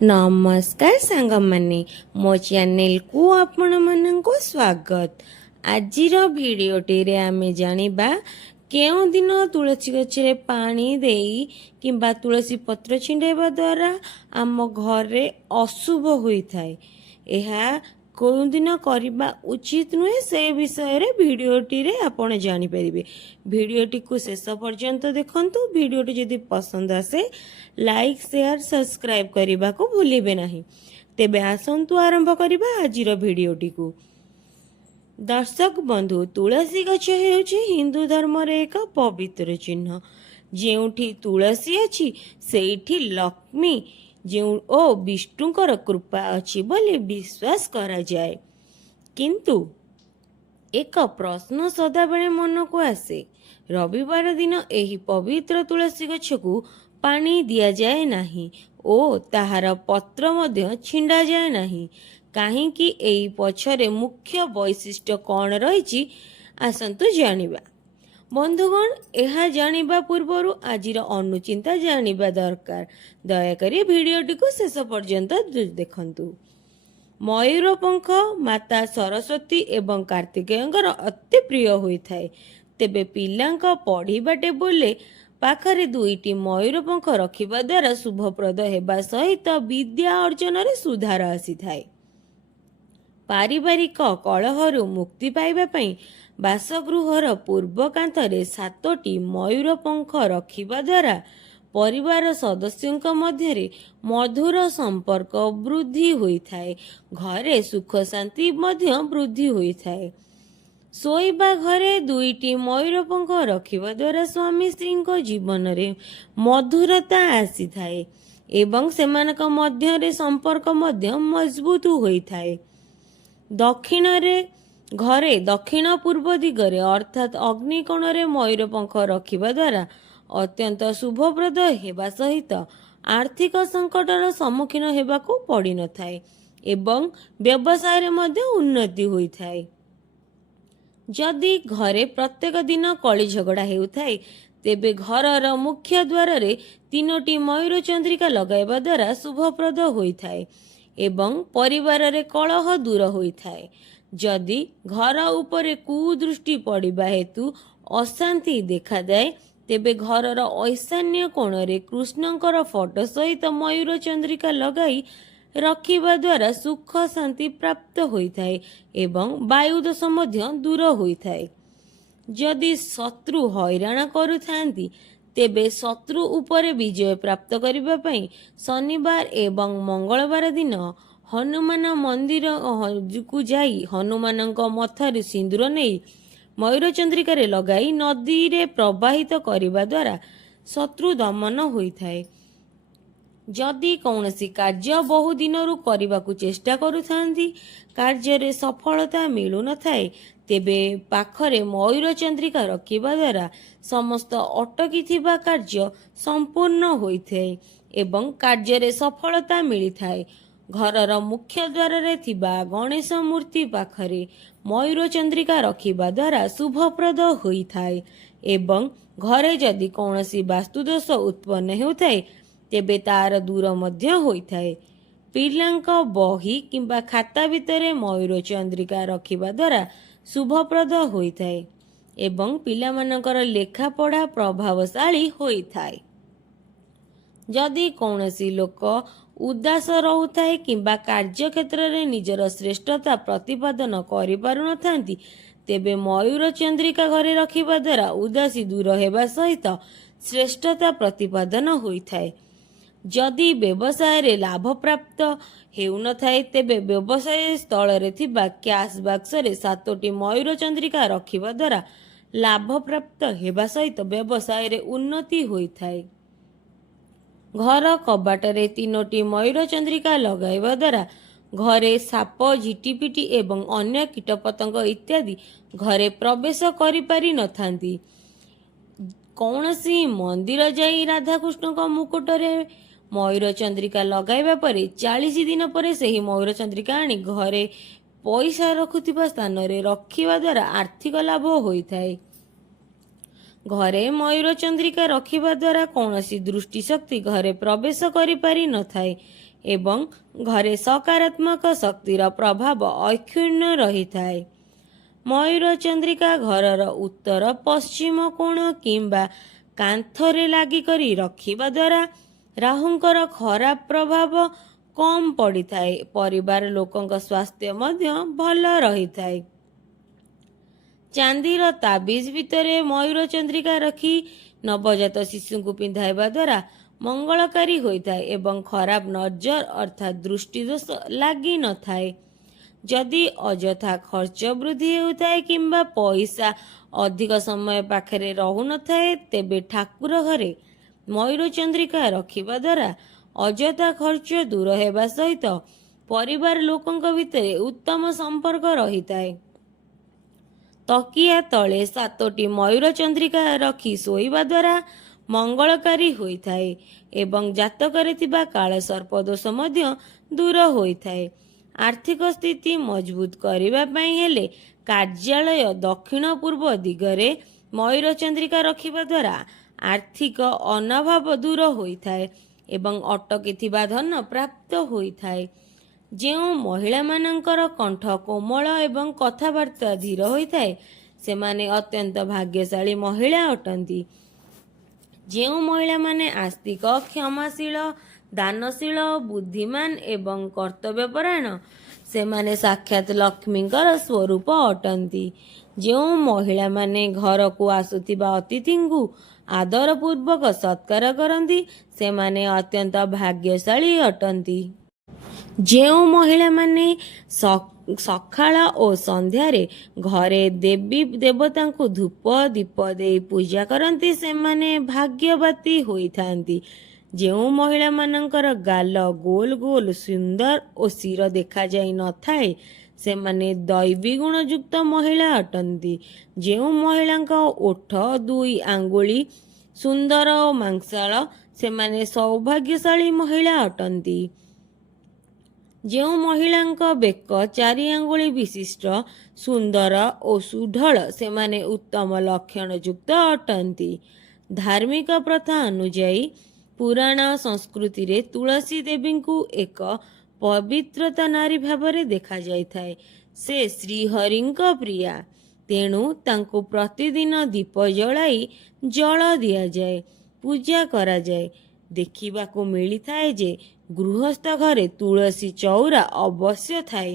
नमस्कार सांग माने मो चैनल को आपण मानक स्वागत। आजिर भिडियोटी रे आमे जानिबा केउ दिन तुलसी गछरे पानी देई किंबा तुलसी पत्र छिंडेबा द्वारा आम घरे अशुभ होई थाए। एहा कोउ दिन करबा उचित नुहे से विषय रे भिडियोटी रे आपण जानि परिबे। भिडियोटी को शेष पर्यंत देखंतु। भिडियोटी जदि पसंद आसे लाइक शेयर सब्सक्राइब करने को भूलिबे नहीं। तेबे आसंतु आरंभ करिबा आजिर भिडियोटी को। दर्शक बंधु, तुलसी गछ हेउछि हिंदू धर्म रे एक पवित्र चिन्ह। जेउठी तुलसी अछि सेठी लक्ष्मी ओ विष्णुकर कृपा अछि बोली विश्वास करा जाए। किंतु एक प्रश्न सदाबेले मन को आसे, रविवार दिन एही पवित्र तुलसी गछ को पानी दिया जाए नहीं ओ ताहार पत्र मध्य छिंडा जाए नहीं। काहींकि एही पछरे मुख्य वैशिष्ट्य कौन रही आसंतु जानिबा। बंधुगण, यह जानिबा पूर्वरु आजिर अनुचिंता जानिबा दरकार। दयाकरी भिडियोटी को शेष पर्यंत देखंतु। मयूरपंख माता सरस्वती एवं कार्तिकेयंकर अति प्रिय होइथाए। तेबे पिलांक पढ़िबा टेबुले पाखरे दुईटी मयूरपंख रखिबा द्वारा शुभप्रद हेबा सहित विद्या अर्जन रे सुधार आसीथाए। पारिवारिक कलहरु मुक्ति पाइबा पई बासगृहर पूर्व कांतरे 7टी मयूरपंख रखिबा द्वारा परिवार सदस्यंक मध्यरे मधुर संपर्क वृद्धि होइथाए। घरे सुख शांति मध्य वृद्धि होइथाए। शोइबा घरे दुईटी मयूरपंख रखिबा द्वारा स्वामी स्त्री जीवन रे मधुरता आसीथाए एवं सेमानक मध्यरे संपर्क मध्य मजबूत होइथाए। दक्षिण रे घरे दक्षिण पूर्व दिगरे अर्थात अग्निकोण रे मयूरपंख रखिबा द्वारा अत्यंत शुभप्रद हेबा सहित आर्थिक संकटर सम्मुखीन हेबाकू पड़ी न थाए एवं व्यवसाय रे मध्य उन्नति होइथाए। जदि घरे प्रत्येक दिन कली झगड़ा हेउथाए तेबे घरर मुख्य द्वार रे 3टी मयूर चंद्रिका लगाइबा द्वारा शुभप्रद होइथाए एवं परिवार रे कलह दूर होइथाए। जदि घर उपरे कुदृष्टि पड़िबा हेतु अशांति देखा जाए तेबे घरर ऐशान्य कोण रे कृष्णंकर फोटो सहित मयूर चंद्रिका लगाई रखिबा द्वारा सुख शांति प्राप्त होइथाए एवं वायुदोष मध्य दूर होइथाए। जदि शत्रु हैराण करुथांती तेबे शत्रु उपरे विजय प्राप्त करिबा पई शनिवार एवं मंगलवार दिन हनुमान मंदिर को जाई हनुमानंक मथारे सिंदूर नेई मयूर चंद्रिका रे लगाई नदी रे प्रवाहित करिबा द्वारा शत्रु दमन होइथाए। जदि कौनसी कार्य बहु दिनरु करबाकू चेष्टा करुथांती कार्य रे सफलता मिलु न थाए तेबे पाखरे मयूर चंद्रिका रखिबा द्वारा समस्त अटकी थिबा कार्य संपूर्ण होइथाए एवं कार्य रे सफलता मिलिथाए। घरर मुख्य द्वार रे थिबा गणेश मूर्ति पाखरे मयूर चंद्रिका रखिबा द्वारा शुभप्रद होइथाए एवं घरे जदि कौनसी वास्तुदोष उत्पन्न हेउथाए तेबे तार दूर मध्य होइथाए। पिलांक बही किंबा खाता भितरे मयूर चंद्रिका रखिबा द्वारा शुभप्रद होइथाए एवं पिलामानकर लेखा पढ़ा प्रभावशाली होइथाए। जदि कौनसी लोक उदास रहुथाए किंबा कार्य क्षेत्र रे निजर श्रेष्ठता प्रतिपादन करि पारु नथांती तेबे मयूर चंद्रिका घरे रखिबा द्वारा उदासी दूर हेबा सहित श्रेष्ठता प्रतिपादन होइथाए। जदि व्यवसाय रे लाभ प्राप्त हेउ न थाए तेबे व्यवसाय स्थल रे थिबा कैश बॉक्स रे 7टी मयूर चंद्रिका रखिबा द्वारा लाभ प्राप्त हेबा सहित व्यवसाय रे उन्नति होइथाए। घर कबाट रे 3टी मयूर चंद्रिका लगाइबा द्वारा घरे साप झिटिपिटी एवं अन्य कीटपतंग इत्यादि घरे प्रवेश करि पारि नथांती। कौनसी मंदिर जाई राधाकृष्ण का मुकुट रे मयूर चंद्रिका लगाइबा परे 40 दिन पर सही मयूर चंद्रिका आनी घरे पैसा रखुथिबा स्थान रे रखिबा द्वारा आर्थिक लाभ होइथाए। घरे मयूर चंद्रिका रखिबा द्वारा कौनसी दृष्टि शक्ति घरे प्रवेश करि पारि नथाए ଏବଂ ଘରେ ସକାରାତ୍ମକ ଶକ୍ତିର ପ୍ରଭାବ ଅକ୍ଷୁଣ୍ଣ ରହିଥାଏ। ମୟୂର ଚନ୍ଦ୍ରିକା ଘରର ଉତ୍ତର ପଶ୍ଚିମ କୋଣ କିମ୍ବା କାନ୍ଥରେ ଲାଗି କରି ରଖିବା ଦ୍ୱାରା ରାହୁଙ୍କର ଖରାପ ପ୍ରଭାବ କମ୍ ପଡ଼ିଥାଏ। ପରିବାର ଲୋକଙ୍କ ସ୍ୱାସ୍ଥ୍ୟ ମଧ୍ୟ ଭଲ ରହିଥାଏ। ଚାନ୍ଦିର ତାବିଜ ଭିତରେ ମୟୂର ଚନ୍ଦ୍ରିକା ରଖି ନବଜାତ ଶିଶୁଙ୍କୁ ପିନ୍ଧାଇବା ଦ୍ୱାରା ମଙ୍ଗଳକାରୀ ହୋଇଥାଏ ଏବଂ ଖରାପ ନଜର ଅର୍ଥାତ୍ ଦୃଷ୍ଟି ଦୋଷ ଲାଗି ନଥାଏ। ଯଦି ଅଯଥା ଖର୍ଚ୍ଚ ବୃଦ୍ଧି ହେଉଥାଏ କିମ୍ବା ପଇସା ଅଧିକ ସମୟ ପାଖରେ ରହୁନଥାଏ, ତେବେ ଠାକୁର ଘରେ ମୟୂର ଚନ୍ଦ୍ରିକା ରଖିବା ଦ୍ୱାରା ଅଯଥା ଖର୍ଚ୍ଚ ଦୂର ହେବା ସହିତ ପରିବାର ଲୋକଙ୍କ ଭିତରେ ଉତ୍ତମ ସମ୍ପର୍କ ରହିଥାଏ। ତକିଆ ତଳେ 7ଟି ମୟୂର ଚନ୍ଦ୍ରିକା ରଖି ଶୋଇବା ଦ୍ୱାରା ମଙ୍ଗଳକାରୀ ହୋଇଥାଏ ଏବଂ ଜାତକରେ ଥିବା କାଳସର୍ପ ଦୋଷ ମଧ୍ୟ ଦୂର ହୋଇଥାଏ। ଆର୍ଥିକ ସ୍ଥିତି ମଜବୁତ କରିବା ପାଇଁ ହେଲେ କାର୍ଯ୍ୟାଳୟ ଦକ୍ଷିଣ ପୂର୍ବ ଦିଗରେ ମୟୂର ଚନ୍ଦ୍ରିକା ରଖିବା ଦ୍ୱାରା ଆର୍ଥିକ ଅନାଭାବ ଦୂର ହୋଇଥାଏ ଏବଂ ଅଟକିଥିବା ଧନ ପ୍ରାପ୍ତ ହୋଇଥାଏ। ଯେଉଁ ମହିଳାମାନଙ୍କର କଣ୍ଠ କୋମଳ ଏବଂ କଥାବାର୍ତ୍ତା ଧୀର ହୋଇଥାଏ, ସେମାନେ ଅତ୍ୟନ୍ତ ଭାଗ୍ୟଶାଳୀ ମହିଳା ଅଟନ୍ତି। ଯେଉଁ ମହିଳାମାନେ ଆସ୍ତିକ, କ୍ଷମାଶୀଳ, ଦାନଶୀଳ, ବୁଦ୍ଧିମାନ ଏବଂ କର୍ତ୍ତବ୍ୟପରାୟଣ, ସେମାନେ ସାକ୍ଷାତ ଲକ୍ଷ୍ମୀଙ୍କର ସ୍ୱରୂପ ଅଟନ୍ତି। ଯେଉଁ ମହିଳାମାନେ ଘରକୁ ଆସୁଥିବା ଅତିଥିଙ୍କୁ ଆଦରପୂର୍ବକ ସତ୍କାର କରନ୍ତି, ସେମାନେ ଅତ୍ୟନ୍ତ ଭାଗ୍ୟଶାଳୀ ଅଟନ୍ତି। ଯେଉଁ ମହିଳାମାନେ ସକାଳ ଓ ସନ୍ଧ୍ୟାରେ ଘରେ ଦେବୀ ଦେବତାଙ୍କୁ ଧୂପ ଦୀପ ଦେଇ ପୂଜା କରନ୍ତି, ସେମାନେ ଭାଗ୍ୟବତୀ ହୋଇଥାନ୍ତି। ଯେଉଁ ମହିଳାମାନଙ୍କର ଗାଲ ଗୋଲ ଗୋଲ, ସୁନ୍ଦର ଓ ଶିର ଦେଖାଯାଇ ନଥାଏ, ସେମାନେ ଦୈବୀ ଗୁଣଯୁକ୍ତ ମହିଳା ଅଟନ୍ତି। ଯେଉଁ ମହିଳାଙ୍କ ଓଠ 2 ଆଙ୍ଗୁଳି ସୁନ୍ଦର ଓ ମାଂସଳ, ସେମାନେ ସୌଭାଗ୍ୟଶାଳୀ ମହିଳା ଅଟନ୍ତି। ଯେଉଁ ମହିଳାଙ୍କ ବେକ 4 ଆଙ୍ଗୁଳି ବିଶିଷ୍ଟ, ସୁନ୍ଦର ଓ ସୁଢଳ, ସେମାନେ ଉତ୍ତମ ଲକ୍ଷଣଯୁକ୍ତ ଅଟନ୍ତି। ଧାର୍ମିକ ପ୍ରଥା ଅନୁଯାୟୀ ପୁରାଣ ସଂସ୍କୃତିରେ ତୁଳସୀ ଦେବୀଙ୍କୁ ଏକ ପବିତ୍ରତା ନାରୀ ଭାବରେ ଦେଖାଯାଇଥାଏ। ସେ ଶ୍ରୀହରିଙ୍କ ପ୍ରିୟା, ତେଣୁ ତାଙ୍କୁ ପ୍ରତିଦିନ ଦୀପ ଜଳାଇ ଜଳ ଦିଆଯାଏ, ପୂଜା କରାଯାଏ। ଦେଖିବାକୁ ମିଳିଥାଏ ଯେ ଗୃହସ୍ଥ ଘରେ ତୁଳସୀ ଚଉରା ଅବଶ୍ୟ ଥାଏ।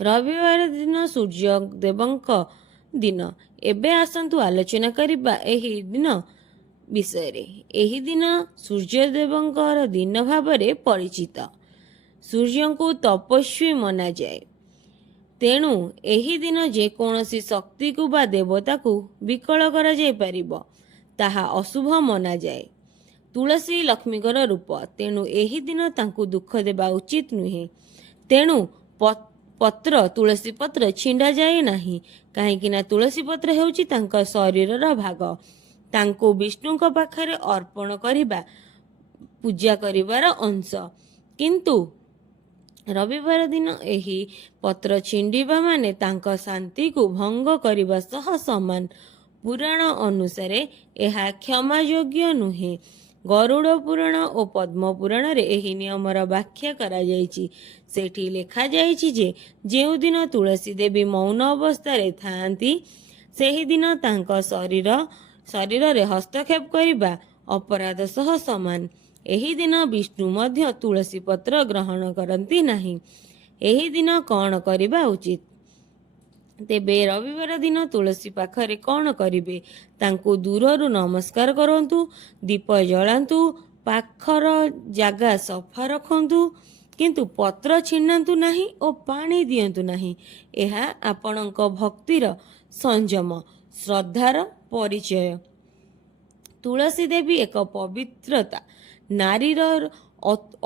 ରବିବାର ଦିନ ସୂର୍ଯ୍ୟଦେବଙ୍କ ଦିନ। ଏବେ ଆସନ୍ତୁ ଆଲୋଚନା କରିବା ଏହି ଦିନ ବିଷୟରେ। ଏହି ଦିନ ସୂର୍ଯ୍ୟଦେବଙ୍କର ଦିନ ଭାବରେ ପରିଚିତ। ସୂର୍ଯ୍ୟଙ୍କୁ ତପସ୍ୱୀ ମନାଯାଏ, ତେଣୁ ଏହି ଦିନ ଯେକୌଣସି ଶକ୍ତିକୁ ବା ଦେବତାକୁ ବିକଳ କରାଯାଇପାରିବ, ତାହା ଅଶୁଭ ମନାଯାଏ। ତୁଳସୀ ଲକ୍ଷ୍ମୀଙ୍କର ରୂପ, ତେଣୁ ଏହି ଦିନ ତାଙ୍କୁ ଦୁଃଖ ଦେବା ଉଚିତ ନୁହେଁ। ତେଣୁ ତୁଳସୀ ପତ୍ର ଛିଣ୍ଡାଯାଏ ନାହିଁ, କାହିଁକି ନା ତୁଳସୀ ପତ୍ର ହେଉଛି ତାଙ୍କ ଶରୀରର ଭାଗ। ତାଙ୍କୁ ବିଷ୍ଣୁଙ୍କ ପାଖରେ ଅର୍ପଣ କରିବା ପୂଜା କରିବାର ଅଂଶ। କିନ୍ତୁ ରବିବାର ଦିନ ଏହି ପତ୍ର ଛିଣ୍ଡିବା ମାନେ ତାଙ୍କ ଶାନ୍ତିକୁ ଭଙ୍ଗ କରିବା ସହ ସମାନ। ପୁରାଣ ଅନୁସାରେ ଏହା କ୍ଷମାଯୋଗ୍ୟ ନୁହେଁ। ଗରୁଡ଼ ପୁରାଣ ଓ ପଦ୍ମ ପୁରାଣରେ ଏହି ନିୟମର ବ୍ୟାଖ୍ୟା କରାଯାଇଛି। ସେଠି ଲେଖାଯାଇଛି ଯେ ଯେଉଁଦିନ ତୁଳସୀ ଦେବୀ ମୌନ ଅବସ୍ଥାରେ ଥାଆନ୍ତି, ସେହିଦିନ ତାଙ୍କ ଶରୀରରେ ହସ୍ତକ୍ଷେପ କରିବା ଅପରାଧ ସହ ସମାନ। ଏହି ଦିନ ବିଷ୍ଣୁ ମଧ୍ୟ ତୁଳସୀ ପତ୍ର ଗ୍ରହଣ କରନ୍ତି ନାହିଁ। ଏହି ଦିନ କ'ଣ କରିବା ଉଚିତ? ତେବେ ରବିବାର ଦିନ ତୁଳସୀ ପାଖରେ କ'ଣ କରିବେ? ତାଙ୍କୁ ଦୂରରୁ ନମସ୍କାର କରନ୍ତୁ, ଦୀପ ଜଳାନ୍ତୁ, ପାଖର ଜାଗା ସଫା ରଖନ୍ତୁ, କିନ୍ତୁ ପତ୍ର ଛିଣ୍ଡାନ୍ତୁ ନାହିଁ ଓ ପାଣି ଦିଅନ୍ତୁ ନାହିଁ। ଏହା ଆପଣଙ୍କ ଭକ୍ତିର ସଂଯମ, ଶ୍ରଦ୍ଧାର ପରିଚୟ। ତୁଳସୀ ଦେବୀ ଏକ ପବିତ୍ରତା ନାରୀର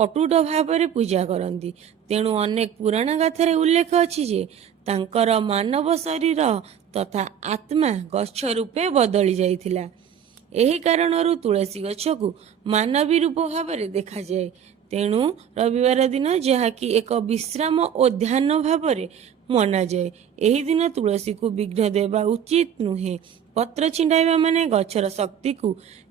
ଅଟୁଟ ଭାବରେ ପୂଜା କରନ୍ତି। ତେଣୁ ଅନେକ ପୁରାଣ ଗାଥାରେ ଉଲ୍ଲେଖ ଅଛି ଯେ ତାଙ୍କର ମାନବ ଶରୀର ତଥା ଆତ୍ମା ଗଛ ରୂପେ ବଦଳି ଯାଇଥିଲା। ଏହି କାରଣରୁ ତୁଳସୀ ଗଛକୁ ମାନବୀ ରୂପ ଭାବରେ ଦେଖାଯାଏ। ତେଣୁ ରବିବାର ଦିନ, ଯାହାକି ଏକ ବିଶ୍ରାମ ଓ ଧ୍ୟାନ ଭାବରେ ମନାଯାଏ, ଏହି ଦିନ ତୁଳସୀକୁ ବିଘ୍ନ ଦେବା ଉଚିତ ନୁହେଁ। ପତ୍ର ଛିଣ୍ଡାଇବା ମାନେ ଗଛର ଶକ୍ତିକୁ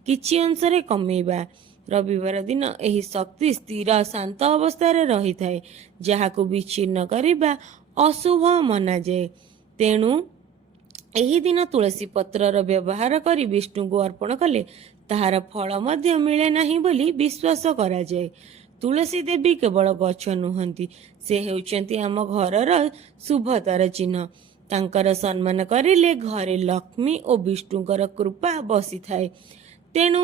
କିଛି ଅଂଶରେ କମେଇବା। ରବିବାର ଦିନ ଏହି ଶକ୍ତି ସ୍ଥିର ଶାନ୍ତ ଅବସ୍ଥାରେ ରହିଥାଏ, ଯାହାକୁ ବିଚ୍ଛିନ୍ନ କରିବା ଅଶୁଭ ମନାଯାଏ। ତେଣୁ ଏହି ଦିନ ତୁଳସୀ ପତ୍ରର ବ୍ୟବହାର କରି ବିଷ୍ଣୁଙ୍କୁ ଅର୍ପଣ କଲେ ତାହାର ଫଳ ମଧ୍ୟ ମିଳେ ନାହିଁ ବୋଲି ବିଶ୍ୱାସ କରାଯାଏ। ତୁଳସୀ ଦେବୀ କେବଳ ଗଛ ନୁହନ୍ତି, ସେ ହେଉଛନ୍ତି ଆମ ଘରର ଶୁଭତାର ଚିହ୍ନ। ତାଙ୍କର ସମ୍ମାନ କରିଲେ ଘରେ ଲକ୍ଷ୍ମୀ ଓ ବିଷ୍ଣୁଙ୍କର କୃପା ବସିଥାଏ। ତେଣୁ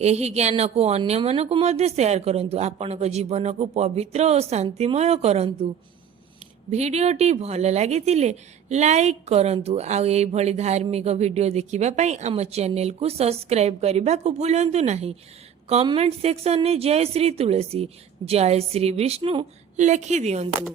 ଏହି ଜ୍ଞାନକୁ ଅନ୍ୟମାନଙ୍କୁ ମଧ୍ୟ ସେୟାର କରନ୍ତୁ। ଆପଣଙ୍କ ଜୀବନକୁ ପବିତ୍ର ଓ ଶାନ୍ତିମୟ କରନ୍ତୁ। ଭିଡ଼ିଓଟି ଭଲ ଲାଗିଥିଲେ ଲାଇକ୍ କରନ୍ତୁ। ଆଉ ଏଇଭଳି ଧାର୍ମିକ ଭିଡ଼ିଓ ଦେଖିବା ପାଇଁ ଆମ ଚ୍ୟାନେଲକୁ ସବସ୍କ୍ରାଇବ୍ କରିବାକୁ ଭୁଲନ୍ତୁ ନାହିଁ। କମେଣ୍ଟ ସେକ୍ସନରେ ଜୟ ଶ୍ରୀ ତୁଳସୀ, ଜୟ ଶ୍ରୀ ବିଷ୍ଣୁ ଲେଖିଦିଅନ୍ତୁ।